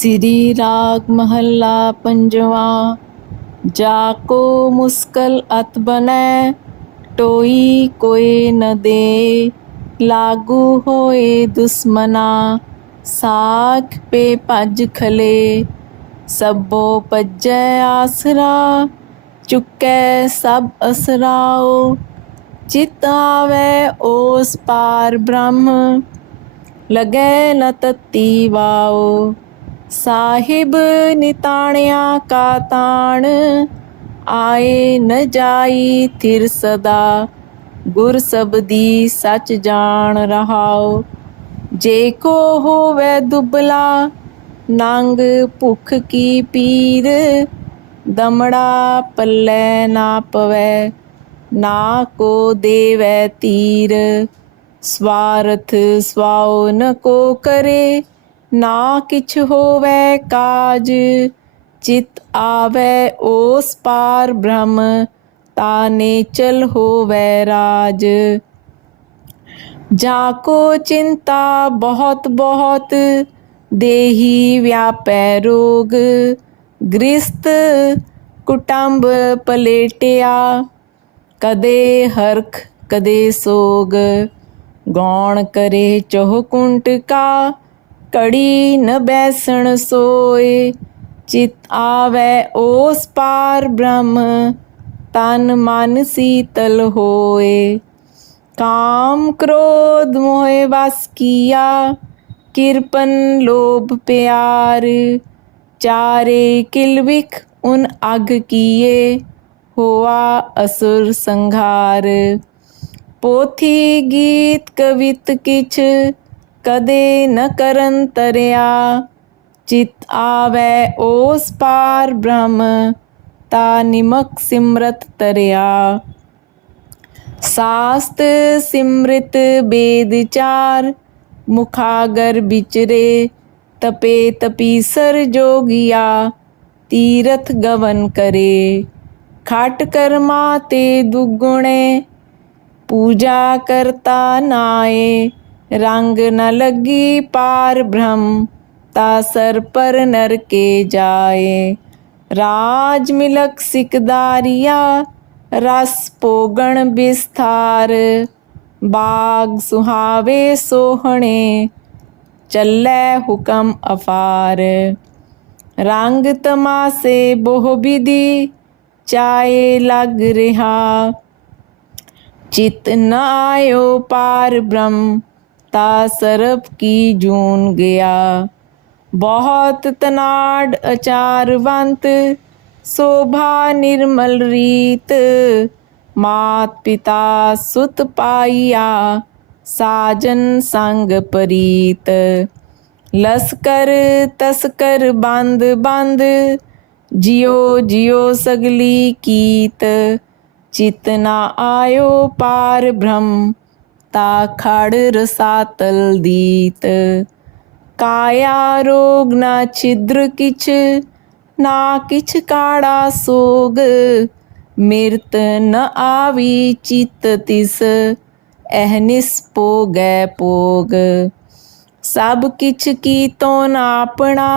सिरी राग महला पंजवा। जाको मुस्कल अत बनੈ, टोई कोई न दे। लागू होए दुश्मना, साख पे भज खले। सब्बो भजै आसरा, चुकै सब असराओ। चित आवै ओस पार ब्रह्म, लगै न तत्ती वाओ। साहिब निताणिया का ताण, आए न जाई थिर सदा। गुर सबदी सच जान रहाओ। जेको होवै दुबला, नंग भुख की पीर। दमड़ा पल्लै ना पवै, ना को देवै तीर। स्वार्थ स्वाओ न को करे, ना किछ होवै काज। चित आवै ओस पार ब्रह्म, ताने चल होवै राज। जाको चिंता बहुत बहुत, देही व्यापै रोग। गृहस्थ कुटुंब पलेटिया, कदे हरख कदे सोग। गौण करे चौह कुंटका, कड़ी न बैसण सोए। चित आवै ओस पार ब्रह्म, तन मन शीतल होए। काम क्रोध मोह वश किया, किरपन लोभ प्यार। चारे किलबिख उन अघ किए, होआ असुर संघार। पोथी गीत कवित किछ, कदे न करन तरिया। चित आवै ओस पार ब्रह्म, ता निमक सिमरत तरिया। शास्त्र सिमृत वेद चार, मुखागर बिचरे। तपे तपीसर जोगिया, तीरथ गवन करे। खाट कर्मा ते दुगुणे, पूजा करता नाए। रंग न लगी पार ब्रह्म, ता सर पर नर के जाए। राज मिलक सिकदारिया, रस पोगण विस्तार। बाग सुहावे सोहणे, चलै हुकम अपार। रंग तमाशे बोह विधि, चाए लग रिहा। चित न आयो पार ब्रह्म, ता सरप की जून गया। बहुत तनाड अचारवंत, शोभा निर्मल रीत। मात पिता सुत पाइया, साजन संग परीत। लस्कर तस्कर बंद बंद, जियो जियो सगली कीत। चित न आयो पार ब्रह्म, ता खड़ रसातल दीत। काया रोग न छिद्र किछ, ना किछ काड़ा सोग। मृत न आवी चित तिस, अहनिस पोगै पोग। सब किछ कीतो नापना,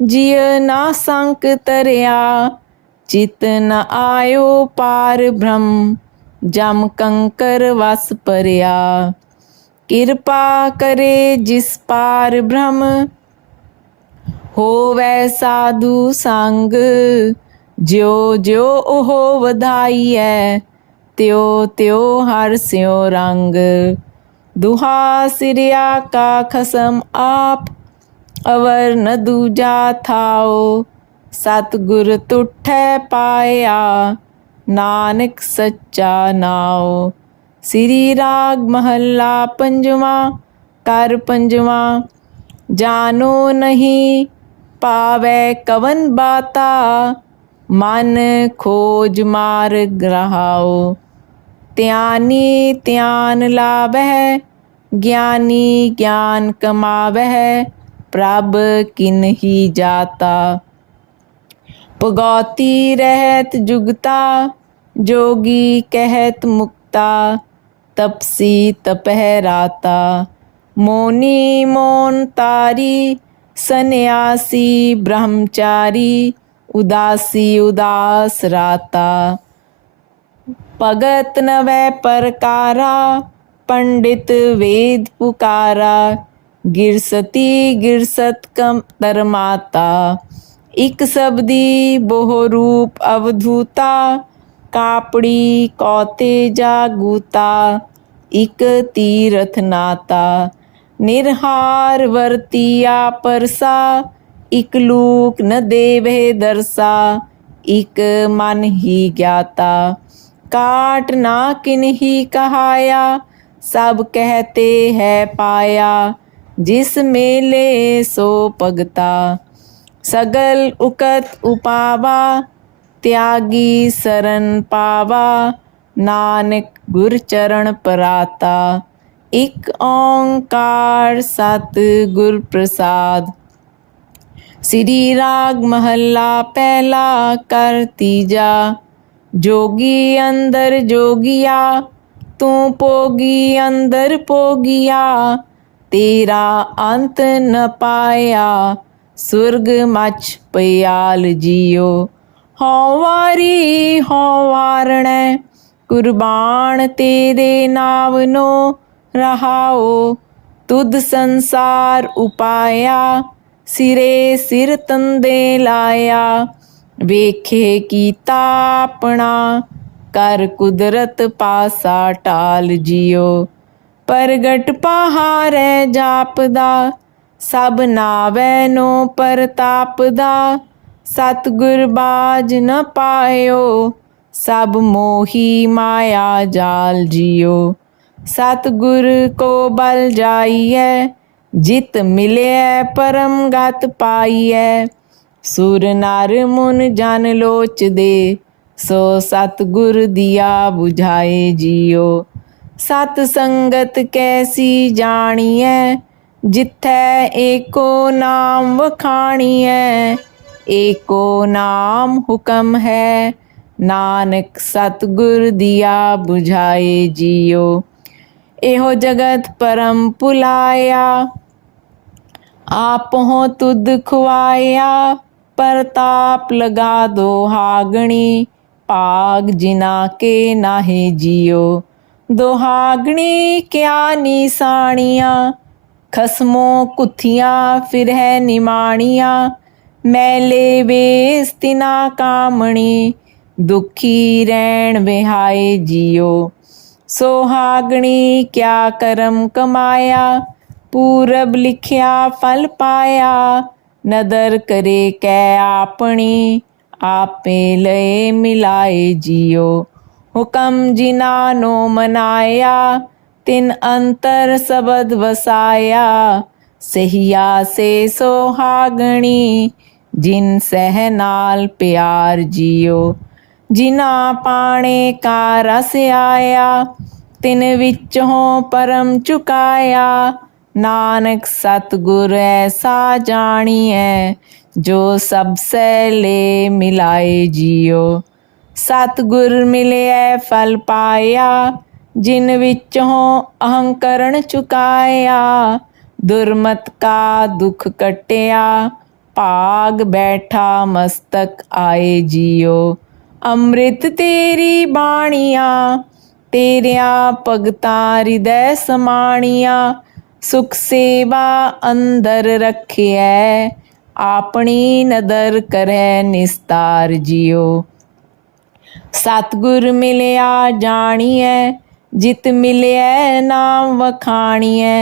जिय ना संक तरिया। चित न आयो पार ब्रह्म, जम कंकर वस परिया। कृपा करे जिस पार ब्रह्म, होवै साधु संग। ज्यो ज्यो ओह वधाइयै, त्यो त्यो हरस्यो रंग। दुहा सिरिया का खसम आप, अवर न दूजा थाओ। सतगुर तुठै पाया, नानक सच्चा नाओ। श्री राग महला पंजवा। कर पंजवा। जानो नहीं पावै कवन बाता, मन खोज मार्ग रहाओ। त्यानी त्यान लावै, ज्ञानी ज्ञान कमावै। प्रभ किन्ही जाता, भगौती रहत जुगता। जोगी कहत मुक्ता, तपसी तपह राता। मौनी मौन तारी, सन्यासी ब्रह्मचारी उदासी उदास राता। भगत नवै परकारा पंडित वेद पुकारा। गिरसती गिरसत कम तरमाता। इक सबदी बोह रूप अवधूता। कापड़ी कौते जागूता। इक तीरथ नाता। निरहार वर्तिया परसा। इक लूक न देवे दरसा। इक मन ही ज्ञाता। काट ना किन्ही कहाया। सब कहते है पाया। जिस मेले सो भगता। सगल उकत उपावा। त्यागी शरण पावा। नानक गुर चरण पराता। इक ओंकार सत गुर प्रसाद। श्री राग महला पहला कर तीजा। जोगी अंदर जोगिया। तू पोगी अंदर पोगिया। तेरा अंत न पाया। सुरग मच पयाल जियो। हों वारी हों वारणै। कुर्बान तेरे नावनो रहाओ। तुद संसार उपाया। सिरे सिर तंदे लाया। वेखे कीता अपना। कर कुदरत पासा टाल जियो। प्रगट पहाड़ै जापदा। सब नावै नो परतापदा। सतगुर बाज न पायो। सब मोही माया जाल जियो। सतगुर को बल जाइयै। जित मिले परम गत पाइयै। सुर नर मुन जन लोच दे। सो सतगुर दिया बुझाए जियो। सत संगत कैसी जानिए। जिथै एको नाम वखाणिए। एको नाम हुक्म है। नानक सतगुर दिया बुझाए जियो। एहो जगत परम पुलाया। आप हो तुद खुआया। परताप लगा दो हागणी। पाग जिना के नाहे जियो। दोहागणी क्या निशानियाँ। खसमों कुथियाँ फिर है निमाणियाँ। मैले वेस तिना कामणी। दुखी रैण बिहाए जियो। सोहागणी क्या करम कमाया। पूरब लिखिया फल पाया। नदर करे कै आपनी। आपे लय मिलाए जियो। हुक्म जिना नो मनाया। तिन अंतर सबद वसाया। सहिया से सोहागणी। जिन सह नाल प्यार जियो। जिना पाणे का रस आया। तिन विचों परम चुकाया। नानक सतगुर ऐसा जानिए। जो सबसे ले मिलाए जियो। सतगुर मिलिए फल पाया। जिन विचों अहंकरण चुकाया। दुर्मत का दुख कटिया। भाग बैठा मस्तक आए जियो। अमृत तेरी बाणिया। तेरिया भगता हृदय समाणिया। सुख सेवा अंदर रखिए। अपनी नदर करे निस्तार जियो। सतगुर मिलिया जानिए। जित मिलिए नाम वखाणिए।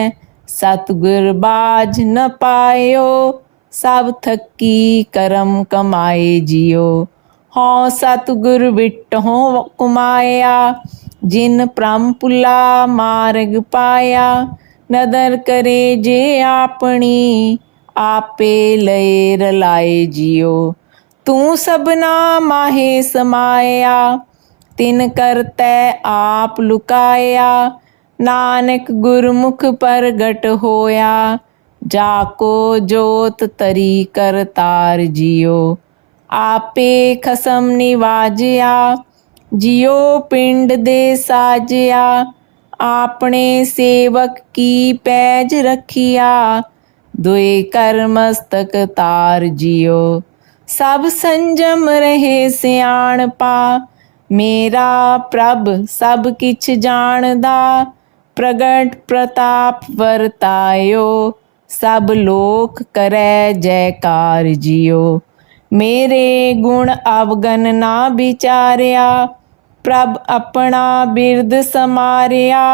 सतगुर बाज न पायो। सब थकी करम कमाए जियो। हों सतगुर विटों कुमाया। जिन परम पुला मार्ग पाया। नदर करे जे आपनी। आपे लय रलाए जियो। तू सबना माहे समाया। तिन करतै आप लुकाया। नानक गुरमुख प्रगट होया। जाको जोत तरी कर तार जियो। आपे खसम निवाजिया। जियो पिंड दे साजिया। आपने सेवक की पैज रखिया। दुए कर मस्तक तार जियो। सब संजम रहे सियाणपा, मेरा प्रभ सब किछ जानदा। प्रगट प्रताप वरतायो, सब लोक करे जयकार जियो। मेरे गुण अवगन ना विचारिया, प्रभ अपना बिरद समारिया।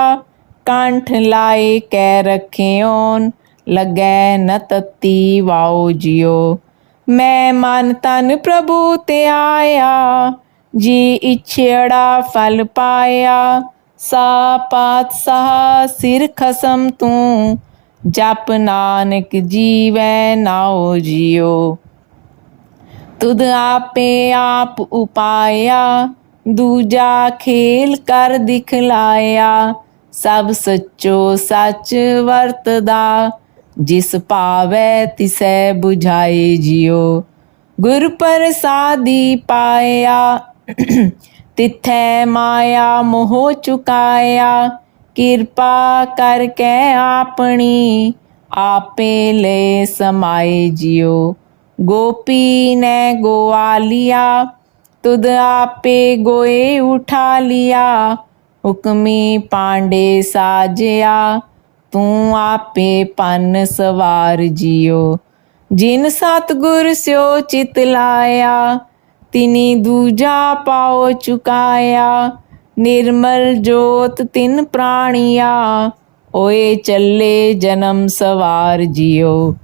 कंठ लाए कै रखियोन, लगै न तत्ती वाओ जियो। मैं मन तन प्रभु ते आया, जी इच्छेड़ा फल पाया। सा पातशाह सिर खसम तू, जप नानक जीवै नाओ जियो। तुद आपे आप उपाया, दूजा खेल कर दिखलाया। सब सच्चो सच वरतदा, जिस पावै तिसै बुझाए जियो। गुर प्रसादी पाया, तिथै माया मोह चुकाया। किरपा करके आपनी, आपे ले समाए जियो। गोपी ने गोवालिया, तुद आपे गोए उठा लिया। हुक्मी पांडे साजया, तू आपे पन सवार जियो। जिन सतगुर स्यो चित लाया, तिनी दूजा पाओ चुकाया। निर्मल जोत तिन प्राणिया, ओए चले जन्म सवार जियो।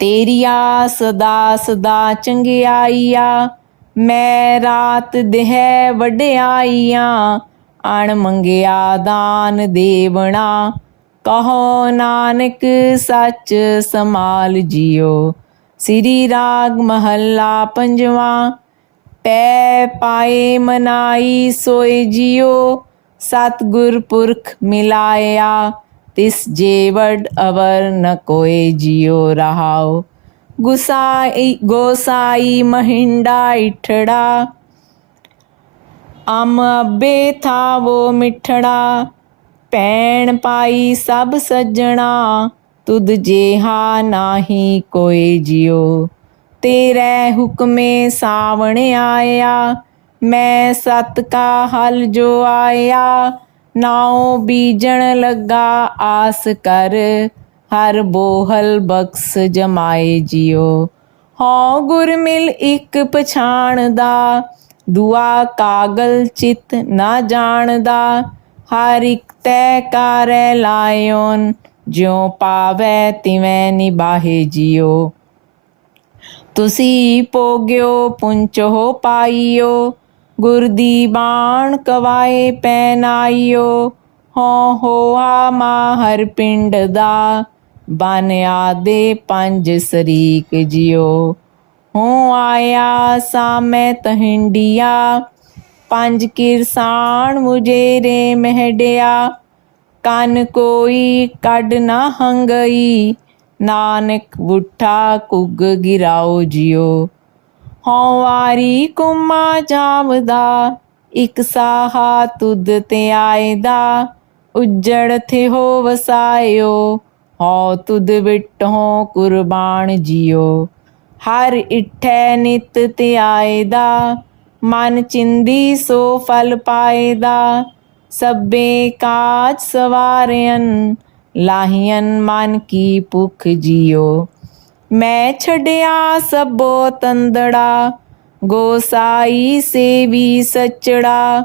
तेरिया सदा सदा चंगियाइया, मैं रात देह वड्याइया। अण मंगिया दान देवना, कहो नानक सच समाल जियो। श्री राग महला पंजवा। पै पाए मनाई सोए जियो, सतगुर पुरख मिलाया। तिस जेवड अवर न कोय जियो रहाओ। गोसाई महिंडा इठड़ा, अम अबे था वो मिठड़ा। भैण पाई सब सज्जणा, तुद जेहा नाही कोय जियो। तेरे हुक्मे सावण आया, मैं सत का हल जो आया। नाओ बीजण लगा आस कर, हर बोहल बख्श जमाए जियो। हौ गुर मिल इक पछाणदा, दुआ कागल चित ना जानदा। हर इक तै कारै लायोन, ज्यों पावै तिवें निबाहे जियो। तुसी पोग्यो पुंचो पाइयो, गुर दी बाण कवाए पैनाइयो। हों होआ माहर पिंड दा, बन आदे पंज सरीक जियो। हों आया सामै तहिंडिया, पंज किरसान मुजेरे महडिया। कन कोई कड ना हंगई, नानक बुठा कुग गिराओ जियो। हों वारी कुमा जावदा, इक साहा तुद ते आएदा। उज्जड़ थे हो वसायो, हो तुद बिटहों कुर्बान जियो। हर इठै नित ते आएदा, मन चिंदी सो फल पाएदा। सब्बे काज सवारयन, लाहियन मन की भुख जियो। मैं छड़िया सबो तंदड़ा, गोसाई सेवी सचड़ा।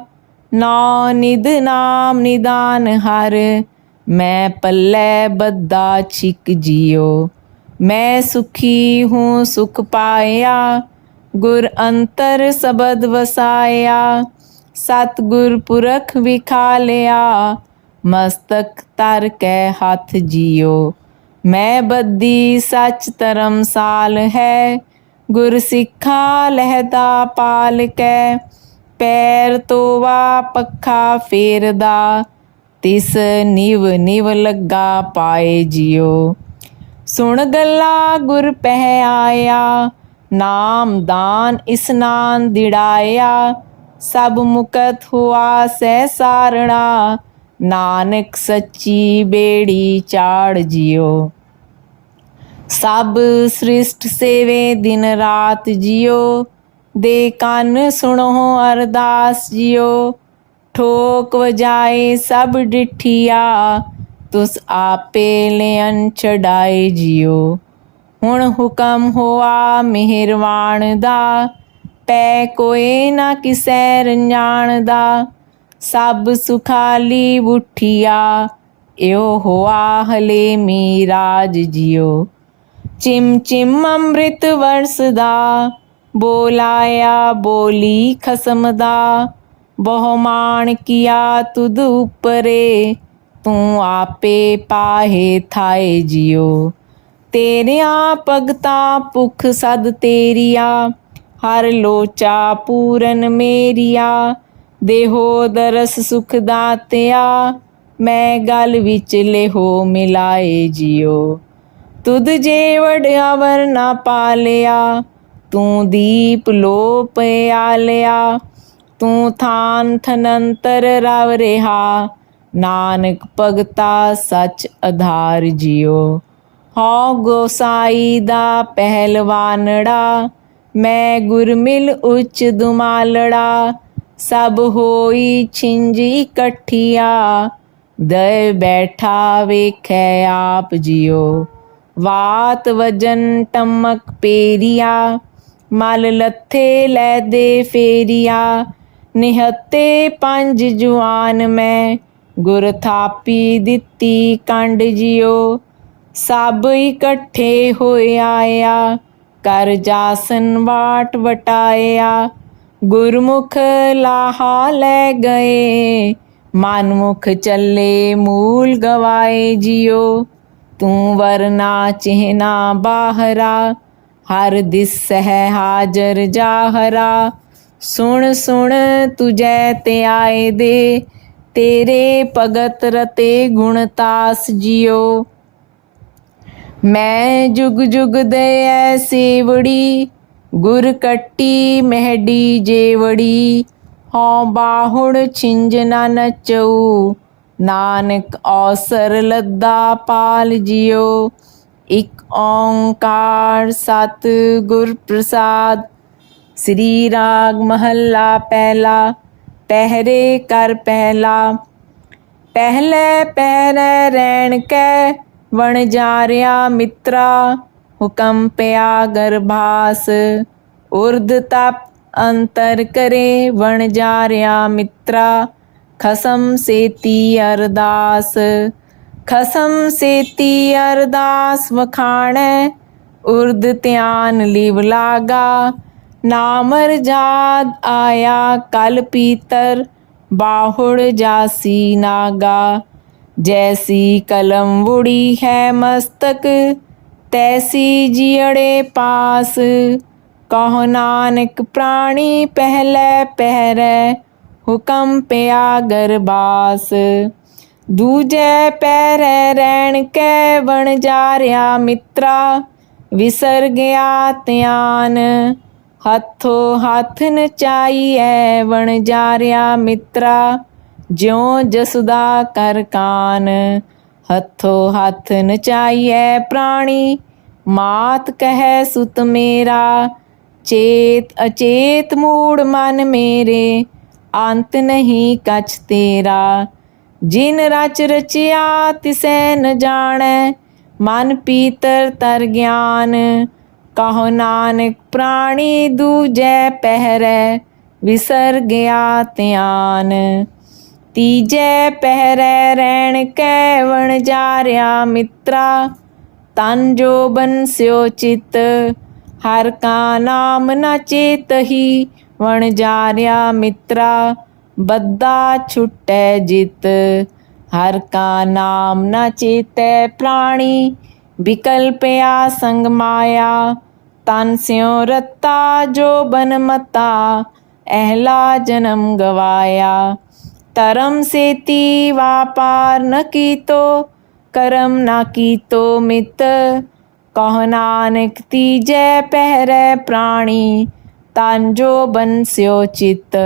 नौ निध नाम निदान हर, मैं पल्लै बद्दा छिक जियो। मैं सुखी हूँ सुख पाया, गुर अंतर सबद वसाया। सतगुर पुरख विखालिया, मस्तक तर कै हथ जियो। मैं बद्दी सच धर्मसाल है, गुर सिखा लहदा पाल कै। पैर तोवा पखा फेरदा, तिस निव निव लगा पाए जियो। सुन गल्ला गुर पह आया, नाम दान इस्नान दिड़ाया। सब मुकत हुआ सै सारणा, नानक सच्ची बेड़ी चाड़ जियो। ਸਭ ਸ੍ਰਿਸ਼ਟ ਸੇਵੇ ਦਿਨ ਰਾਤ ਜਿਉ, ਦੇ ਕੰਨ ਸੁਣੋ ਅਰਦਾਸ ਜਿਉ। ਠੋਕ ਵਜਾਏ ਸਭ ਡਿਠੀਆ, ਤੁਸ ਆਪੇ ਲਿਅਨ ਛਡਾਏ ਜਿਉ। ਹੁਣ ਹੁਕਮ ਹੋਆ ਮਿਹਰਵਾਨ ਦਾ, ਪੈ ਕੋਏ ਨਾ ਕਿਸੈ ਰੰਜਾਨ ਦਾ। ਸਭ ਸੁਖਾਲੀ ਬੁੱਠੀਆ, ਇਉ ਹੋਆ ਹਲੇਮੀ ਰਾਜ ਜਿਉ। ਚਿਮ ਚਿਮ ਅੰਮ੍ਰਿਤ ਵਰਸਦਾ, ਬੋਲਾਇਆ ਬੋਲੀ ਖਸਮ ਦਾ। ਬਹੁ ਮਾਣ ਕੀਆ ਤੁਧ ਉਪਰੇ, ਤੂੰ ਆਪੇ ਪਾਹੇ ਥਾਏ ਜਿਉ। ਤੇਰਿਆਂ ਭਗਤਾਂ ਭੁਖ ਸਦ ਤੇਰੀਆ, ਹਰ ਲੋਚਾ ਪੂਰਨ ਮੇਰੀਆ। ਦੇਹੋ ਦਰਸ ਸੁਖ ਦਾਤਿਆ, ਮੈਂ ਗਲ ਵਿੱਚ ਲੇਹੋ ਮਿਲਾਏ ਜਿਉ। ਤੁਧ ਜੇ ਵਡ ਅਵਰ ਨਾ ਪਾਲਿਆ, ਤੂੰ ਦੀਪ ਲੋ ਪਿਆਲਿਆ। ਤੂੰ ਥਾਨ ਥਨੰਤਰ ਰਵ ਰਿਹਾ, ਨਾਨਕ ਭਗਤਾ ਸੱਚ ਆਧਾਰ ਜਿਉ। ਹਉ ਗੋਸਾਈ ਦਾ ਪਹਿਲਵਾਨੜਾ, ਮੈਂ ਗੁਰ ਮਿਲ ਉੱਚ ਦੁਮਾਲੜਾ। ਸਭ ਹੋਈ ਛਿੰਝ ਇਕੱਠੀਆ, ਦਇ ਬੈਠਾ ਵੇਖੈ ਆਪ ਜਿਉ। ਵਾਤ ਵਜਨ ਟਮਕ ਪੇਰੀਆ, ਮਲ ਲੱਥੇ ਲੈ ਦੇ ਫੇਰੀਆ। ਨਿਹੱਤੇ ਪੰਜ ਜੁਆਨ ਮੈਂ, ਗੁਰ ਥਾਪੀ ਦਿੱਤੀ ਕੰਡ ਜਿਉ। ਸਭ ਇਕੱਠੇ ਹੋਏ ਆਇਆ, ਕਰ ਜਾਸਨ ਵਾਟ ਵਟਾਇਆ। ਗੁਰਮੁਖ ਲਾਹਾ ਲੈ ਗਏ, ਮਨਮੁਖ ਚੱਲੇ ਮੂਲ ਗਵਾਏ ਜਿਉ। ਤੂੰ ਵਰਨਾ ਚਿਹਨਾ ਬਾਹਰਾ, ਹਰ ਦਿਸਹਿ ਹਾਜ਼ਰ ਜਾਹਰਾ। ਸੁਣ ਸੁਣ ਤੁਜੈ ਤੇ ਆਏ ਦੇ, ਤੇਰੇ ਭਗਤ ਰਤੇ ਗੁਣਤਾਸ ਜਿਉ। ਮੈਂ ਜੁਗ ਜੁਗ ਦਇਐ ਸੇਵੜੀ, ਗੁਰ ਕੱਟੀ ਮਹਿਡੀ ਜੇਵੜੀ। ਹਉ ਬਾਹੁੜ ਛਿੰਝ ਨਾ ਨਚਉ, ਨਾਨਕ ਔਸਰ ਲੱਦਾ ਪਾਲ ਜਿਉ। ਇਕ ਓਂਕਾਰ ਸਤਿਗੁਰ ਪ੍ਰਸਾਦ। ਸ੍ਰੀ ਰਾਗ ਮਹੱਲਾ ਪਹਿਲਾ। ਪਹਿਰੇ ਕਰ ਪਹਿਲਾ। ਪਹਿਲੇ ਪਹਿਰੇ ਰਹਿਣ ਕੈ, ਵਣਜਾਰਿਆ ਮਿੱਤਰਾ। ਹੁਕਮ ਪਿਆ ਗਰਭਾਸ, ਉਰਧ ਤਪ ਅੰਤਰ ਕਰੇ ਵਣਜਾਰਿਆ ਮਿੱਤਰਾ। ਖਸਮ ਸੇਤੀ ਅਰਦਾਸ। ਖਸਮ ਸੇਤੀ ਅਰਦਾਸ ਵਖਾਣੈ, ਉਰਧ ਧਿਆਨ ਲਿਵ ਲਾਗਾ। ਨਾਮਰ ਜਾਦ ਆਇਆ ਕਲ ਪੀਤਰ, ਬਾਹੁੜ ਜਾਸੀ ਨਾਗਾ। ਜੈਸੀ ਕਲਮ ਵੁੜੀ ਹੈ ਮਸਤਕ, ਤੈਸੀ ਜਿਅੜੇ ਪਾਸ। ਕਹੋ ਨਾਨਕ ਪ੍ਰਾਣੀ ਪਹਿਲੇ ਪਹਿਰੈ, ਹੁਕਮ ਪਿਆ ਗਰਬਾਸ। ਦੂਜੇ ਪਹਿਰੇ ਰਹਿਣ ਕੈ ਵਣਜਾਰਿਆ ਮਿੱਤਰਾ, ਵਿਸਰ ਗਿਆ ਧਿਆਨ। ਹੱਥੋ ਹੱਥ ਨਚਾਈਐ ਵਣਜਾਰਿਆ ਮਿੱਤਰਾ, ਜਿਉ ਜਸੁਦਾ ਕਰ ਕਾਨ। ਹੱਥੋ ਹੱਥ ਨਚਾਈਐ ਪ੍ਰਾਣੀ, ਮਾਤ ਕਹੈ ਸੁਤ ਮੇਰਾ। ਚੇਤ ਅਚੇਤ ਮੂੜ ਮਨ ਮੇਰੇ, ਅੰਤ ਨਹੀਂ ਕਛ ਤੇਰਾ। ਜਿਨ ਰਚ ਰਚਿਆ ਤਿਸੈ ਨ ਜਾਣੈ, ਮਨ ਪੀਤਰ ਤਰ ਗਿਆਨ। ਕਹੋ ਨਾਨਕ ਪ੍ਰਾਣੀ ਦੂਜੈ ਪਹਿਰੈ, ਵਿਸਰ ਗਿਆ ਧਿਆਨ। ਤੀਜੈ ਪਹਿਰੇ ਰਹਿਣ ਕੈ ਵਣਜਾਰਿਆ ਮਿੱਤਰਾ, ਤਨ ਜੋ ਬੰਸਿਓ ਚਿਤ। ਹਰ ਕਾ ਨਾਮ ਨ ਚੇਤਹੀ, ਵਣਜਾਰਿਆ ਮਿੱਤਰਾ। ਬੱਧਾ ਛੁਟੈ ਜਿਤ। ਹਰ ਕਾ ਨਾਮ ਨ ਚੇਤੈ ਪ੍ਰਾਣੀ, ਬਿਕਲ ਪਿਆ ਸੰਗ ਮਾਇਆ। ਤਨ ਸਿਉ ਰਤਾ ਜੋ ਬਨ ਮਤਾ, ਅਹਲਾ ਜਨਮ ਗਵਾਇਆ। ਧਰਮ ਸੇਤੀ ਵਾਪਾਰ ਨ ਕੀਤੋ, ਕਰਮ ਨਾ ਕੀਤੋ ਮਿਤ। ਕਹੋ ਨਾਨਕ ਤੀਜੈ ਪਹਿਰੇ ਪ੍ਰਾਣੀ, ਤਨ ਜੋ ਬੰਸਿਓ ਚਿਤ।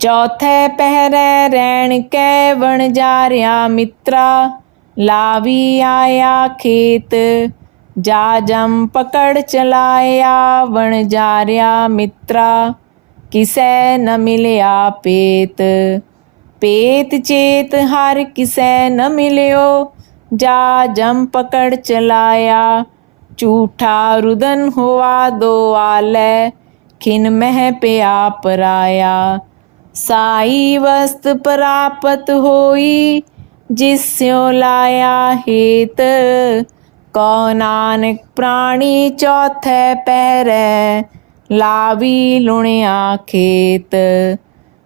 ਚੌਥੇ ਪਹਿਰੇ ਰਹਿਣ ਕੈ ਵਣਜਾਰਿਆ ਮਿੱਤਰਾ, लावी आया खेत, जा जम पकड़ चलाया, बण जारिया मित्रा, किसै न मिलिया पेत। पेत चेत हर किसै न मिलियो, जा जम पकड़ चलाया, झूठा रुदन हुआ दो आलै, खिन मह पिया पराया। साई वस्त प्राप्त होई, जिस्यो लाया हेत, कहो नानक प्राणी चौथे पहरै, लावी लुणिया खेत।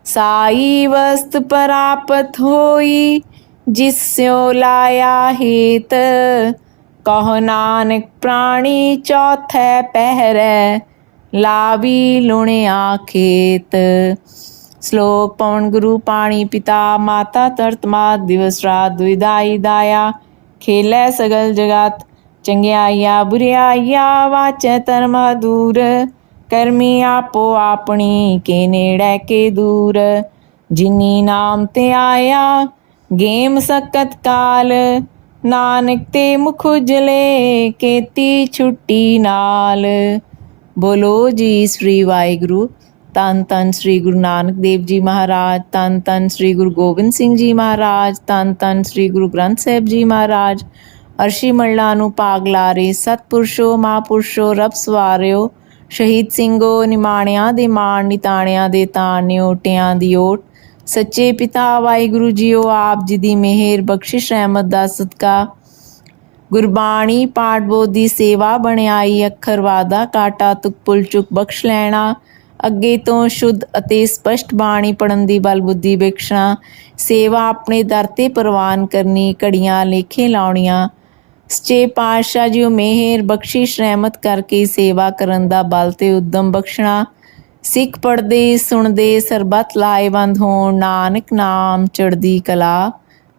साई वस्त प्राप्त होई, जिस्यो लाया हेत, कहो नानक प्राणी चौथे पहरै, लावी लुणिया खेत। श्लोक पवन गुरु पाणी पिता, माता तरत मात, दिवस रात दुविधाई दाया, खेलै सगल जगत, चंगियाइया बुरियाइया, वाचै धर्म दूर, करमी आपो आपनी, के नेड़े के दूर। जिनी नाम ते आया, गेम सकत काल, नानक ते मुख उजले, केती छुट्टी नाल। बोलो जी श्री वाहिगुरु। ਧੰਨ ਧੰਨ ਸ੍ਰੀ ਗੁਰੂ ਨਾਨਕ ਦੇਵ ਜੀ ਮਹਾਰਾਜ, ਧੰਨ ਧੰਨ ਸ੍ਰੀ ਗੁਰੂ ਗੋਬਿੰਦ ਸਿੰਘ ਜੀ ਮਹਾਰਾਜ, ਧੰਨ ਧੰਨ ਸ੍ਰੀ ਗੁਰੂ ਗ੍ਰੰਥ ਸਾਹਿਬ ਜੀ ਮਹਾਰਾਜ। ਅਰਸ਼ੀ ਮੰਡਲਾਂ ਨੂੰ ਭਾਗ ਲਾਰੇ, ਸਤਪੁਰਸ਼ੋ ਮਹਾਂਪੁਰਸ਼ੋ ਰੱਬ ਸਵਾਰਿਓ, ਸ਼ਹੀਦ ਸਿੰਘੋ ਨਿਮਾਣਿਆਂ ਦੇ ਮਾਣ, ਨਿਤਾਣਿਆਂ ਦੇ ਤਾਣ, ਨਿਓਟਿਆਂ ਦੀ ਓਟ। ਸੱਚੇ ਪਿਤਾ ਵਾਹਿਗੁਰੂ ਜੀਓ, ਆਪ ਜੀ ਦੀ ਮਿਹਰ ਬਖਸ਼ਿਸ਼ ਰਹਿਮਤ ਦਾ ਸਦਕਾ ਗੁਰਬਾਣੀ ਪਾਠ ਬੋਧ ਦੀ ਸੇਵਾ ਬਣਾਈ, ਅੱਖਰ ਵਾਦਾ ਕਾਟਾ ਤੁਕ ਪੁਲ ਚੁੱਕ ਬਖਸ਼ ਲੈਣਾ। ਅੱਗੇ ਤੋਂ ਸ਼ੁੱਧ ਅਤੇ ਸਪਸ਼ਟ ਬਾਣੀ ਪੜ੍ਹਨ ਦੀ ਬਲ ਬੁੱਧੀ ਬਖਸ਼ਣਾ, ਸੇਵਾ ਆਪਣੇ ਦਰ 'ਤੇ ਪ੍ਰਵਾਨ ਕਰਨੀ, ਘੜੀਆਂ ਲੇਖੇ ਲਾਉਣੀਆਂ। ਸੱਚੇ ਪਾਤਸ਼ਾਹ ਜੀਓ ਮਿਹਰ ਬਖਸ਼ਿਸ਼ ਰਹਿਮਤ ਕਰਕੇ ਸੇਵਾ ਕਰਨ ਦਾ ਬਲ ਤੇ ਉਦਮ ਬਖਸ਼ਣਾ। ਸਿੱਖ ਪੜ੍ਹਦੇ ਸੁਣਦੇ ਸਰਬੱਤ ਲਾਹੇਵੰਦ ਹੋਣ, ਨਾਨਕ ਨਾਮ ਚੜ੍ਹਦੀ ਕਲਾ,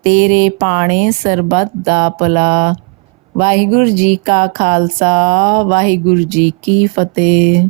ਤੇਰੇ ਪਾਣੇ ਸਰਬੱਤ ਦਾ ਭਲਾ। ਵਾਹਿਗੁਰੂ ਜੀ ਕਾ ਖਾਲਸਾ, ਵਾਹਿਗੁਰੂ ਜੀ ਕੀ ਫਤਿਹ।